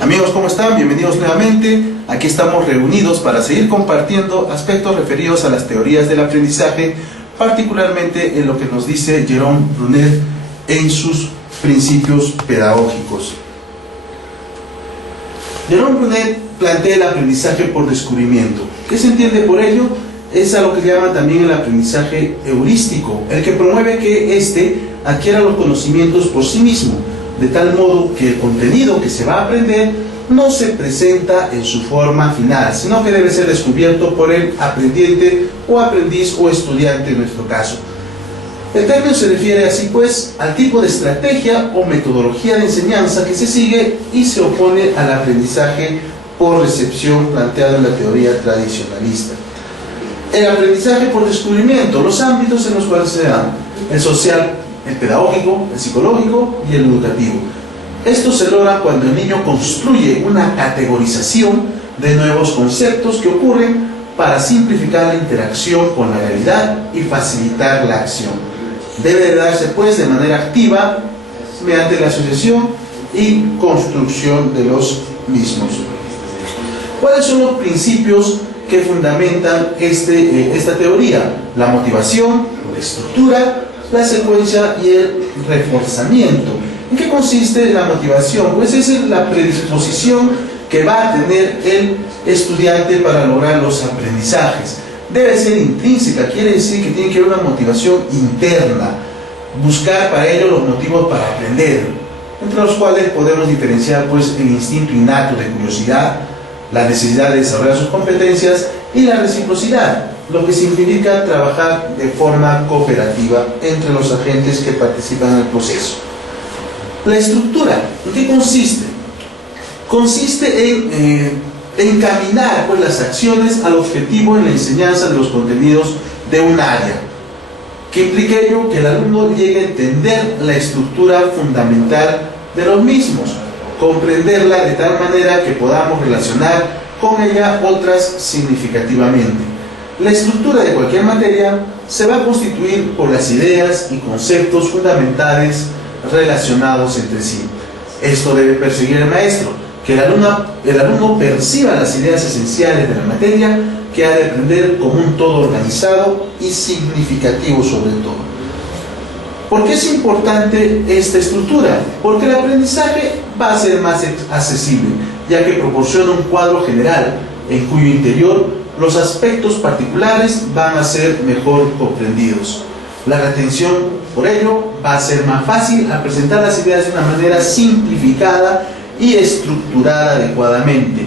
Amigos, ¿cómo están? Bienvenidos nuevamente. Aquí estamos reunidos para seguir compartiendo aspectos referidos a las teorías del aprendizaje, particularmente en lo que nos dice Jérôme Brunet en sus principios pedagógicos. Jérôme Brunet plantea el aprendizaje por descubrimiento. ¿Qué se entiende por ello? Es a lo que se llama también el aprendizaje heurístico, el que promueve que éste adquiera los conocimientos por sí mismo, de tal modo que el contenido que se va a aprender no se presenta en su forma final, sino que debe ser descubierto por el aprendiente o aprendiz o estudiante en nuestro caso. El término se refiere así pues al tipo de estrategia o metodología de enseñanza que se sigue y se opone al aprendizaje por recepción planteado en la teoría tradicionalista. El aprendizaje por descubrimiento, los ámbitos en los cuales se dan: el social, el pedagógico, el psicológico y el educativo. Esto se logra cuando el niño construye una categorización de nuevos conceptos que ocurren para simplificar la interacción con la realidad y facilitar la acción. Debe de darse pues de manera activa mediante la asociación y construcción de los mismos. ¿Cuáles son los principios que fundamentan esta teoría? La motivación, la estructura, la secuencia y el reforzamiento. ¿En qué consiste la motivación? Pues es la predisposición que va a tener el estudiante para lograr los aprendizajes. Debe ser intrínseca, quiere decir que tiene que haber una motivación interna, buscar para ello los motivos para aprender, entre los cuales podemos diferenciar pues el instinto innato de curiosidad, la necesidad de desarrollar sus competencias y la reciprocidad, lo que significa trabajar de forma cooperativa entre los agentes que participan en el proceso. La estructura, ¿en qué consiste? Consiste en encaminar pues, las acciones al objetivo en la enseñanza de los contenidos de un área, que implica ello que el alumno llegue a entender la estructura fundamental de los mismos, comprenderla de tal manera que podamos relacionar con ella otras significativamente. La estructura de cualquier materia se va a constituir por las ideas y conceptos fundamentales relacionados entre sí. Esto debe perseguir el maestro, que el alumno perciba las ideas esenciales de la materia que ha de aprender como un todo organizado y significativo sobre todo. ¿Por qué es importante esta estructura? Porque el aprendizaje va a ser más accesible, ya que proporciona un cuadro general en cuyo interior los aspectos particulares van a ser mejor comprendidos. La retención, por ello, va a ser más fácil al presentar las ideas de una manera simplificada y estructurada adecuadamente.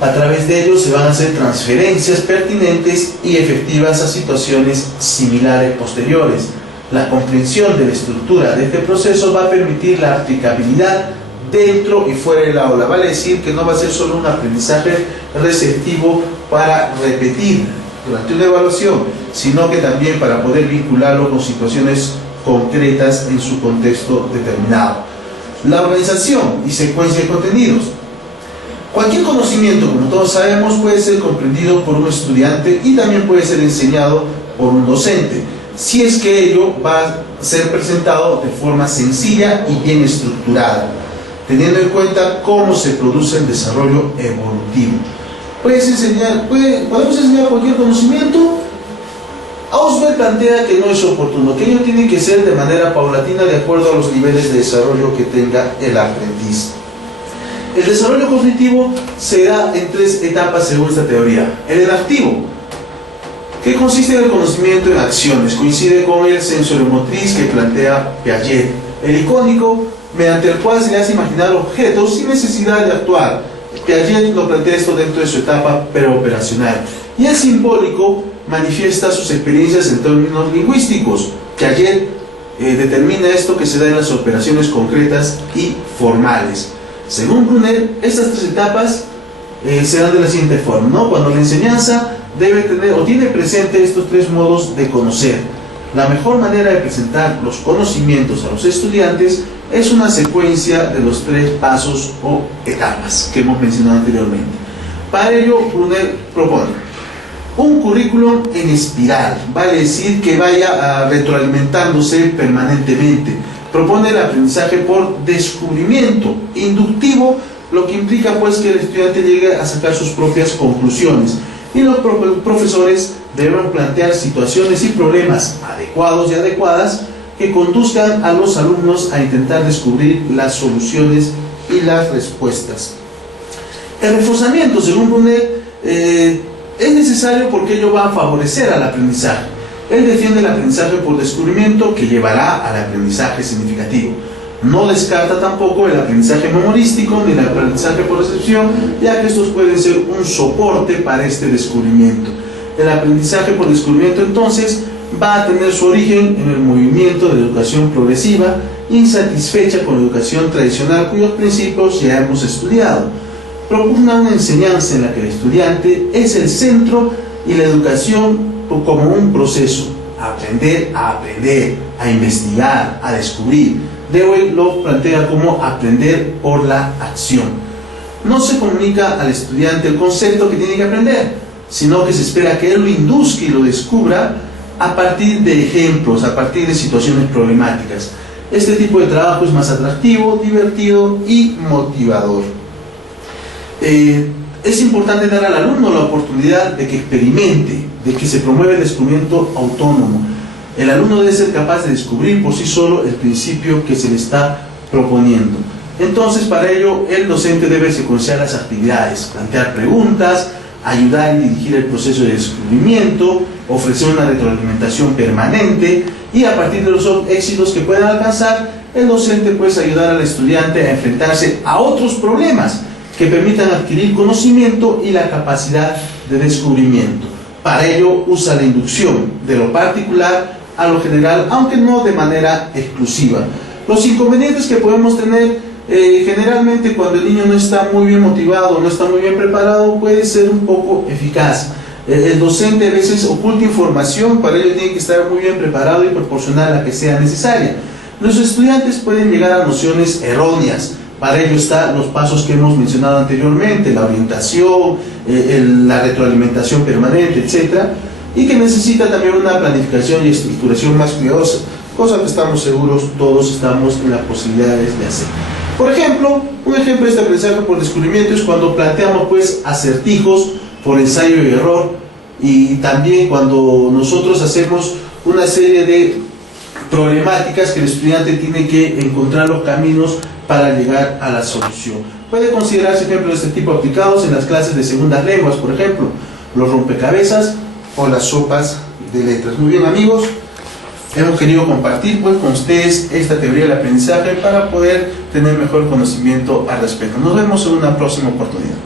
A través de ello se van a hacer transferencias pertinentes y efectivas a situaciones similares posteriores. La comprensión de la estructura de este proceso va a permitir la aplicabilidad dentro y fuera del aula. Vale decir que no va a ser solo un aprendizaje receptivo para repetir durante una evaluación, sino que también para poder vincularlo con situaciones concretas en su contexto determinado. La organización y secuencia de contenidos. Cualquier conocimiento, como todos sabemos, puede ser comprendido por un estudiante y también puede ser enseñado por un docente, si es que ello va a ser presentado de forma sencilla y bien estructurada, teniendo en cuenta cómo se produce el desarrollo evolutivo. ¿Podemos enseñar cualquier conocimiento? Ausubel plantea que no es oportuno, que ello tiene que ser de manera paulatina de acuerdo a los niveles de desarrollo que tenga el aprendiz. El desarrollo cognitivo se da en 3 etapas según esta teoría. El edaptivo, que consiste en el conocimiento en acciones, coincide con el sensoriomotriz que plantea Piaget. El icónico, mediante el cual se le hace imaginar objetos sin necesidad de actuar. Piaget lo plantea esto dentro de su etapa preoperacional. Y el simbólico manifiesta sus experiencias en términos lingüísticos. Piaget determina esto que se da en las operaciones concretas y formales. Según Brunet, estas 3 etapas se dan de la siguiente forma, ¿no? Cuando la enseñanza debe tener o tiene presente estos 3 modos de conocer. La mejor manera de presentar los conocimientos a los estudiantes es una secuencia de los 3 pasos o etapas que hemos mencionado anteriormente. Para ello, Brunet propone un currículum en espiral, vale decir que vaya retroalimentándose permanentemente, Propone el aprendizaje por descubrimiento inductivo, lo que implica pues que el estudiante llegue a sacar sus propias conclusiones, y los profesores deben plantear situaciones y problemas adecuados y adecuadas que conduzcan a los alumnos a intentar descubrir las soluciones y las respuestas. El reforzamiento, según Brunet, es necesario porque ello va a favorecer al aprendizaje. Él defiende el aprendizaje por descubrimiento, que llevará al aprendizaje significativo. No descarta tampoco el aprendizaje memorístico ni el aprendizaje por recepción, ya que estos pueden ser un soporte para este descubrimiento. El aprendizaje por descubrimiento entonces va a tener su origen en el movimiento de educación progresiva, insatisfecha con la educación tradicional, cuyos principios ya hemos estudiado. Propugna una enseñanza en la que el estudiante es el centro y la educación como un proceso, aprender, a investigar, a descubrir. Dewey lo plantea como aprender por la acción. No se comunica al estudiante el concepto que tiene que aprender, sino que se espera que él lo induzca y lo descubra a partir de ejemplos, a partir de situaciones problemáticas. Este tipo de trabajo es más atractivo, divertido y motivador. Es importante dar al alumno la oportunidad de que experimente, de que se promueva el descubrimiento autónomo. El alumno debe ser capaz de descubrir por sí solo el principio que se le está proponiendo. Entonces, para ello, el docente debe secuenciar las actividades, plantear preguntas, ayudar y dirigir el proceso de descubrimiento, ofrecer una retroalimentación permanente, y a partir de los éxitos que puedan alcanzar, el docente puede ayudar al estudiante a enfrentarse a otros problemas que permitan adquirir conocimiento y la capacidad de descubrimiento. Para ello usa la inducción de lo particular a lo general, aunque no de manera exclusiva. Los inconvenientes que podemos tener generalmente cuando el niño no está muy bien motivado, no está muy bien preparado, puede ser un poco eficaz. El docente a veces oculta información, para ello tiene que estar muy bien preparado y proporcionar la que sea necesaria. Los estudiantes pueden llegar a nociones erróneas. Para ello están los pasos que hemos mencionado anteriormente, la orientación, la retroalimentación permanente, etc. Y que necesita también una planificación y estructuración más cuidadosa, cosa que estamos seguros todos estamos en las posibilidades de hacer. Por ejemplo, un ejemplo de este aprendizaje por descubrimiento es cuando planteamos pues acertijos por ensayo y error, y también cuando nosotros hacemos una serie de problemáticas que el estudiante tiene que encontrar los caminos para llegar a la solución. Puede considerarse ejemplos de este tipo aplicados en las clases de segundas lenguas, por ejemplo, los rompecabezas o las sopas de letras. Muy bien, amigos, hemos querido compartir pues con ustedes esta teoría del aprendizaje para poder tener mejor conocimiento al respecto. Nos vemos en una próxima oportunidad.